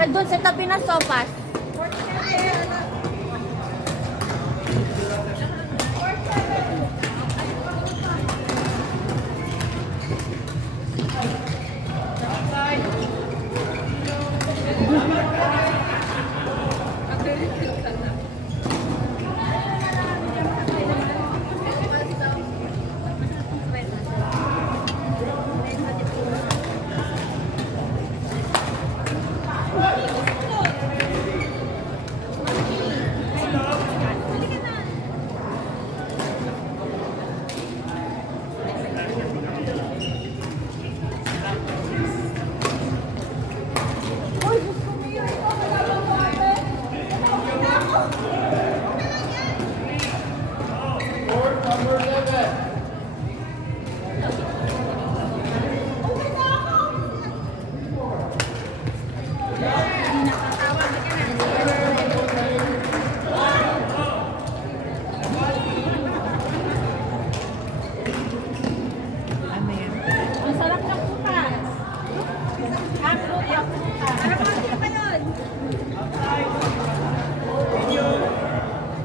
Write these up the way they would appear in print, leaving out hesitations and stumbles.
Doon sa tabi ng sopas.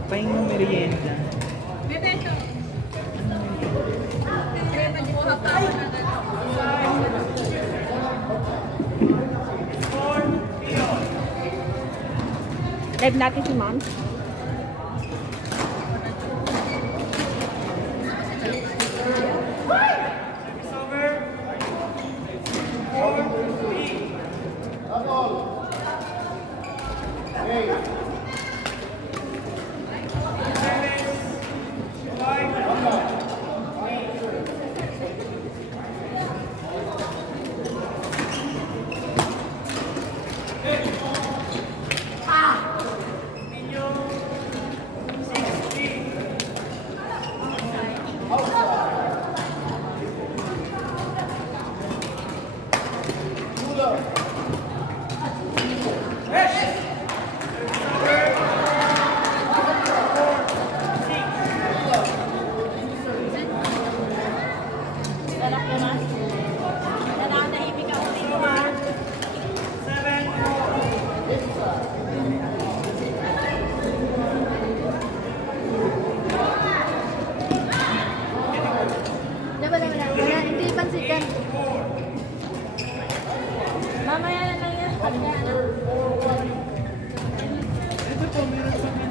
Pahing merienda. Live natin si Mom. Hindi pansikan. Mamaya na lang yan. Ito po, meron sa akin.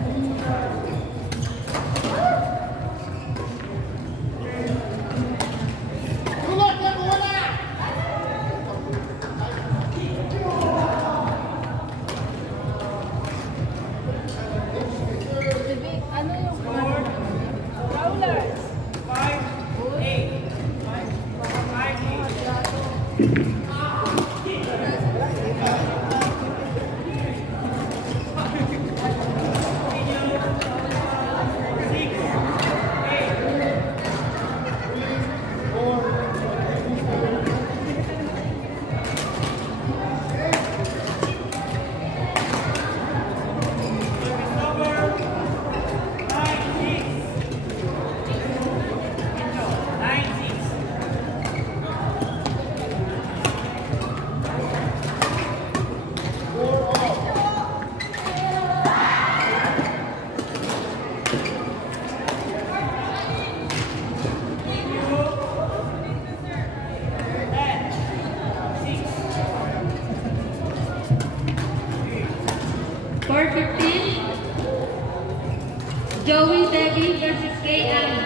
Joey Debbie versus KM.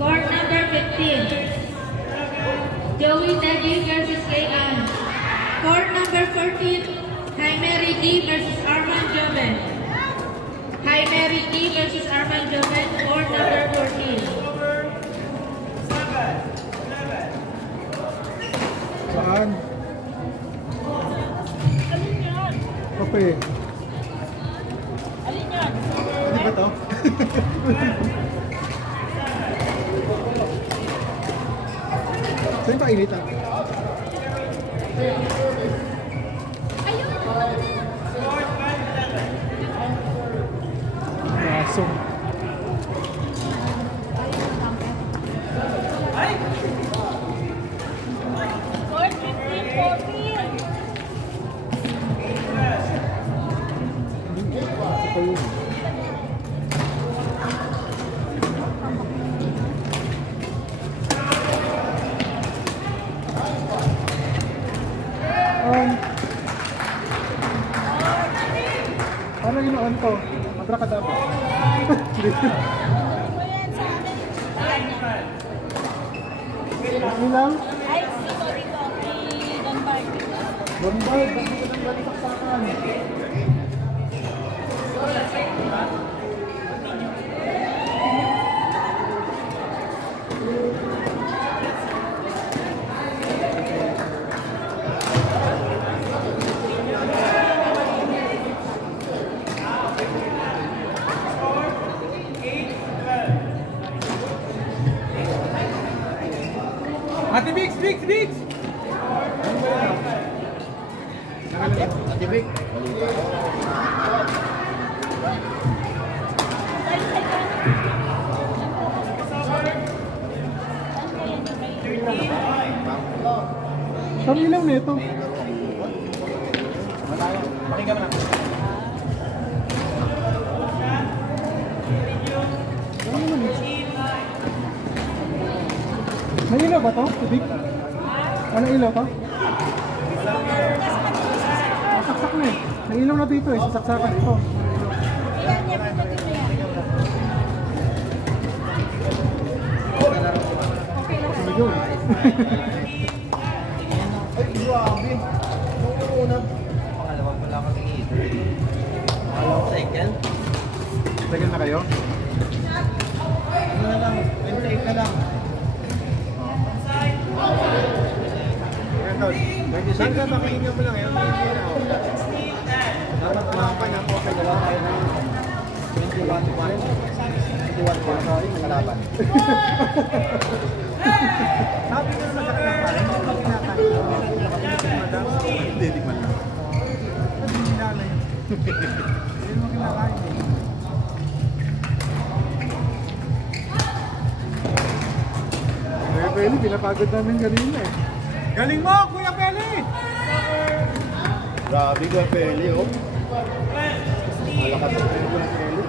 Court number 15. Joey Debbie versus KM. Court number 14. Jaime Ricky versus Arman Joven. Jaime Ricky versus Arman Joven. Court number 14. Saan? Kape. Ano ba to? Saan pa init ah? Aso. Court 15-14. to. Abrakadabra. Ang ilang? Ay, dito, dito. May Dunbar. Bombay, bakit ko nang balitaksakan? Ate Bix, Bix, Bix! Ate Vic. Saan ilaw na ito? Pakinggan mo na. May ilaw ba to? Tubig? Anong ilaw to? Saksak na eh. May ilaw na dito eh. Sasaksakan ito. Ayan, yan. Pagdating mo yan. Okay lang. Medyo eh. Ay, grabe. Nung una, pangalawang wala kang heater. Pangalawang second. Second na kayo? Ano na lang, 28 na lang. Saan ka makahinga mo lang yun? Dapat makapan ako sa dalawa kayo ng 21 points. 21 points, sorry, nakalaban. Sabi ko naman sa kanila, hindi kinakain. Hindi, di man lang. Hindi nilala yun. Hindi mo kinakain eh. Kuya Peli, pinapagod namin kanina eh. Galing mo, Kuya Peli! Grabe Kuya Peli oh. Malakas ang Kuya Peli.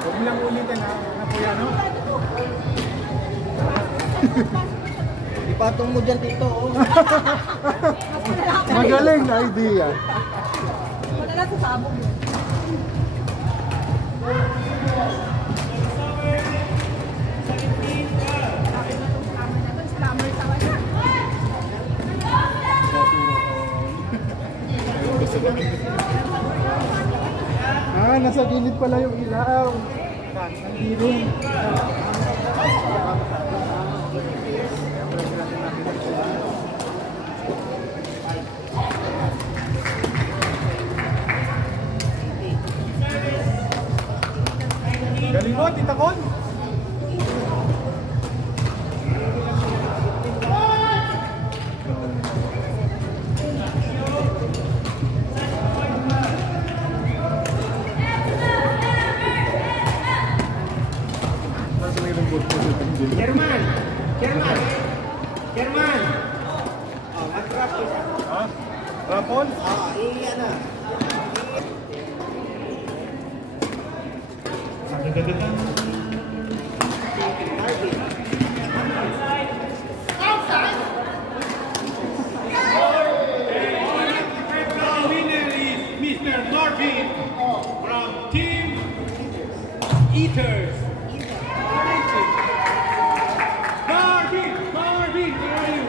Huwag mo lang ulitin ha, Kuya, no? Ipatong mo dyan, Tito, oh. Magaling na idea. Wala na sa sabong yun. Ah, nasa gilid pala yung ilaw. Nandito. Galing mo, Tita Con! German! German! German! Oh, mag-practice ako. Ha? Rapon? Oo, iyan na. The winner is Mr. Marvin from Team Eaters. Marvin, where are you?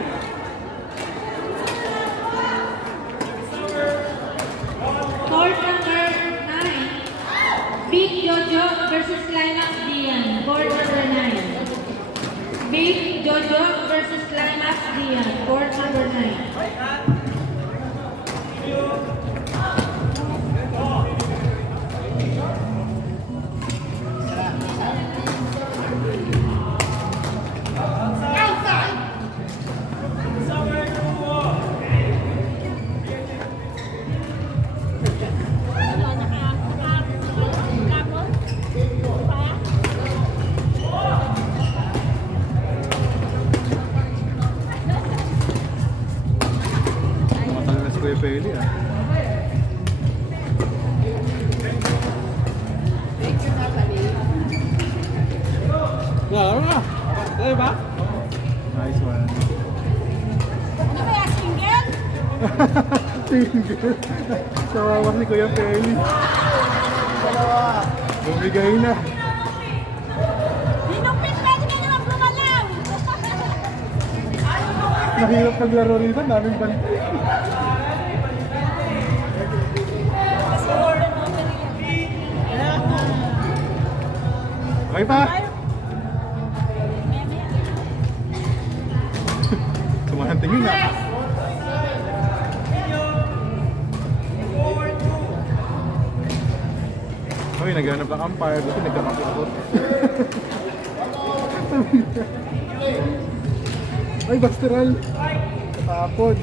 Court number 9. Big Jojo versus Climax Dian. Court number 9. Big Jojo versus Climax Dian. Court number 9. Matal na si Kuya Peli ah. Laro na! Dali ba? Nice one. Ano ba asking girl? single. Kawawa si Kuya Feli. Bumigay na. Hinupit, pwede ka naman gumalaw! Mahirap naglaro rito, daming bantay. Okay pa? Sumahan tingin na. Uy, naghanap ng umpire. Buti nagkakapi ako. Ay, Basteral. Tapon.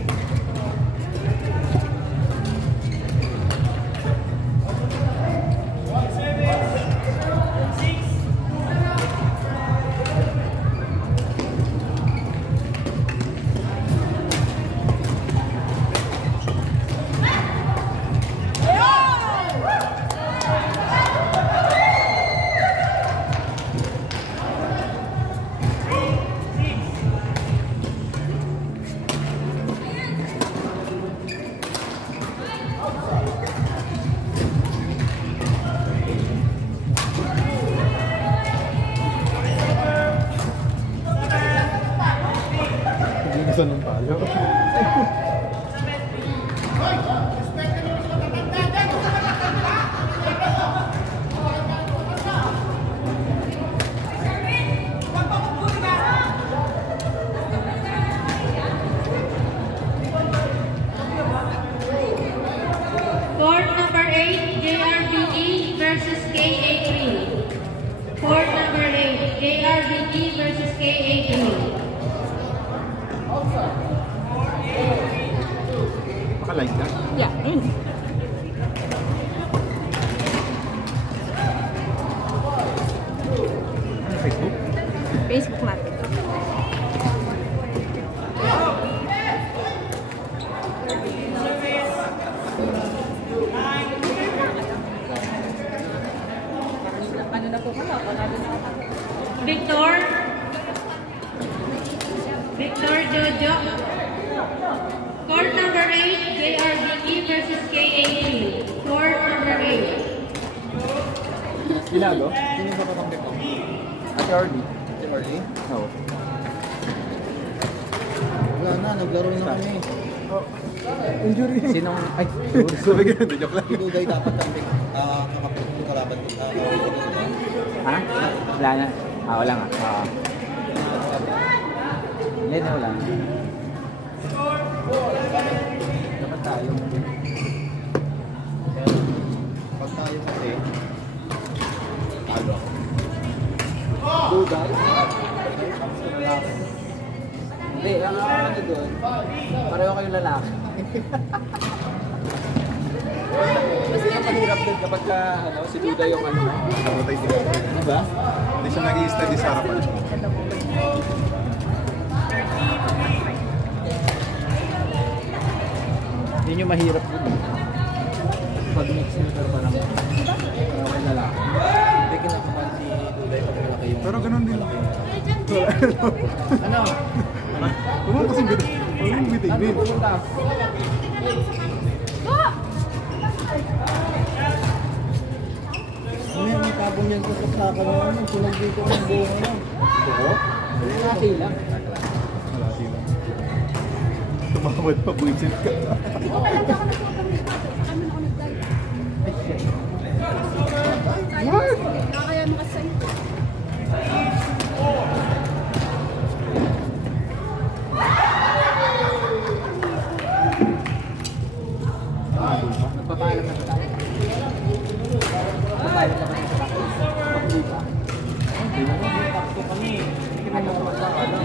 Isa ng palo. Court number 8, JRBE versus KA3. Court number 8, JRBE versus KA3. Maka-like ka? Yeah, yun. Ano, Facebook? Facebook natin. Ano na po pala? Panalo na ako. Victor Jojo. Court number 8, JRBE versus KA3. Court number 8. Ginago? Sino ba kakampi ko? Ate Orly. Ate Orly? Oo. Wala na, naglaro na kami. Injury. Sinong, ay, Sabi ka, hindi joke lang. Si Duday dapat kami kakapit ko kalaban ko. ha? Wala na. Wala nga. Hindi na wala. Dapat tayo. Pag tayo kasi, talo. Duday? Hindi, ang ano doon, pareho kayong lalaki. Kasi ang mahirap din kapag ka, si Duda yung ano. Namatay sila. Diba? Hindi siya nag-i-study sa harapan. Yun yung mahirap din. Pag mix nyo pero parang pareho kayong lalaki. Hindi kinakaman si Duday pag malaki yung... Pero ganun din. Ano? Kumang kasing bitin. Walang bitin. Ano pupunta? Ano yung may tabong yan ko sa saka na ano, sunog dito ang buong ano. Oo? Lalaki lang. Malati lang. Tumawad pa, buwisit ka. What? Nakakaya mo kasi. Nagpapaalam na tayo. Nagpapaalam na tayo. Hindi ka. Hindi mo takto kami. Hindi ka na magpapaalam.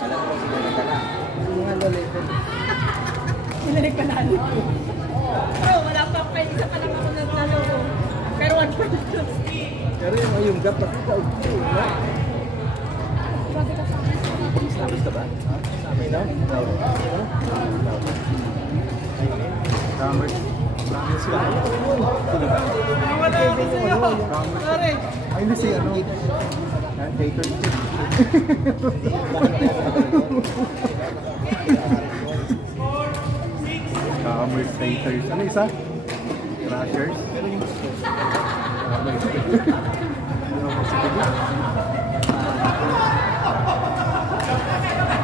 Alam ko sila nagdala. Mga lalito. Sinalik ka lalo. Bro, wala pa. Pwede isa pa lang ako nagtalo ko. Pero 1 point. Pero yung gap na ikaw. Grabe ka sa akin. Sabis ka ba? May daw? Camera. Camera sila. Wala ako sa'yo. Sorry. Ay, hindi si ano. Hater. Summer Staters. Ano isa? Crashers?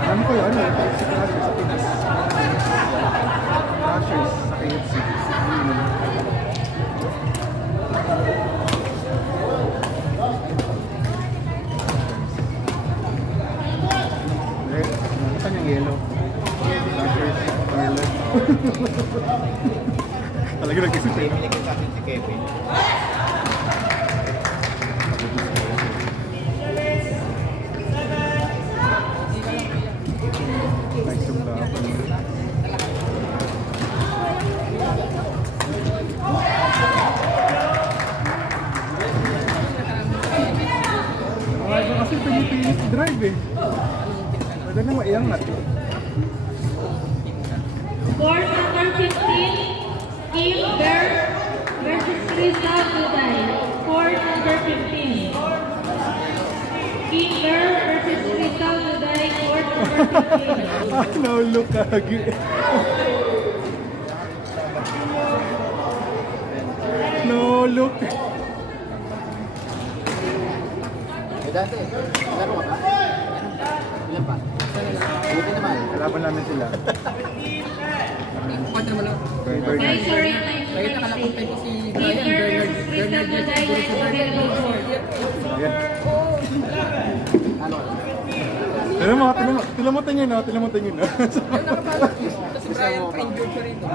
Alam ko yun, ano? Si Crashers sa Pinas. Crashers sa KFC. Saan yung yellow? Crashers, Carlos. Talaga nag-isip eh. Binigay sa akin si Kevin. Nice yung laban. Kasi pinipilis drive eh. Pwede na maiangat. Court number 15, Kim Bear versus Crystal Dubai. Court number 15. Kim Bear versus Crystal Dubai. Court number 15. No look kagi. No look. Dati, laro ka ba? Ilan pa? Buti naman. Kalaban namin sila. Kwento naman lang. Guys, sorry, Kaya nakalakuntay ko si Kim Brian Bear Bernard. versus Crystal Dubai. Guys, available court. Ayan. Ano? Tila mo tingin na, tila mo tingin na. Yung nakapalak kasi Brian injured siya rito.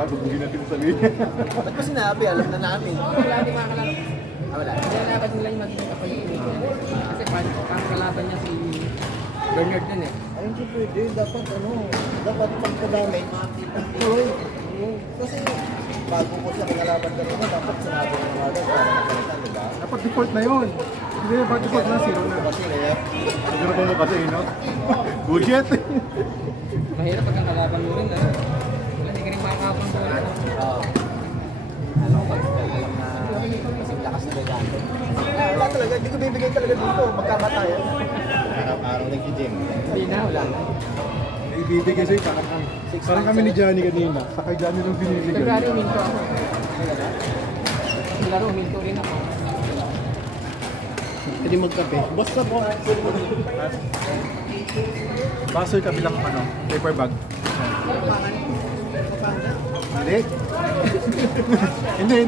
Huwag natin sabihin. Ba't mo sinabi? Alam na namin. Wala din makakalak. Wala. Kaya laban nila yung magiging kapag-ibig. Kasi parang kalaban niya si Bernard din eh. Ay, hindi pwede. Dapat pagkadamay. Kasi bago ko siya kinalaban kanina, dapat sinabi ng mga agad para makalitan, diba? Dapat default na yun. Hindi, dapat default na, zero na. Kasi lahat. Siguro ko mo kasi, no? Bullshit! Mahirap pag ang kalaban mo rin ah. Hindi ka rin makakapang bola. Alam na kasing lakas na regalo. Wala talaga, hindi ko bibigay talaga dito. Magkamatayan. Araw-araw nag-gym. Hindi na, wala na. Ibibigay sa'yo, parang kami ni Johnny kanina. Saka Johnny nung binibigay. Naglaro uminto ako. Naglaro uminto rin ako. Pwede magkape. Basta po. Basoy kabilang ano, paper bag. Hindi. Hindi.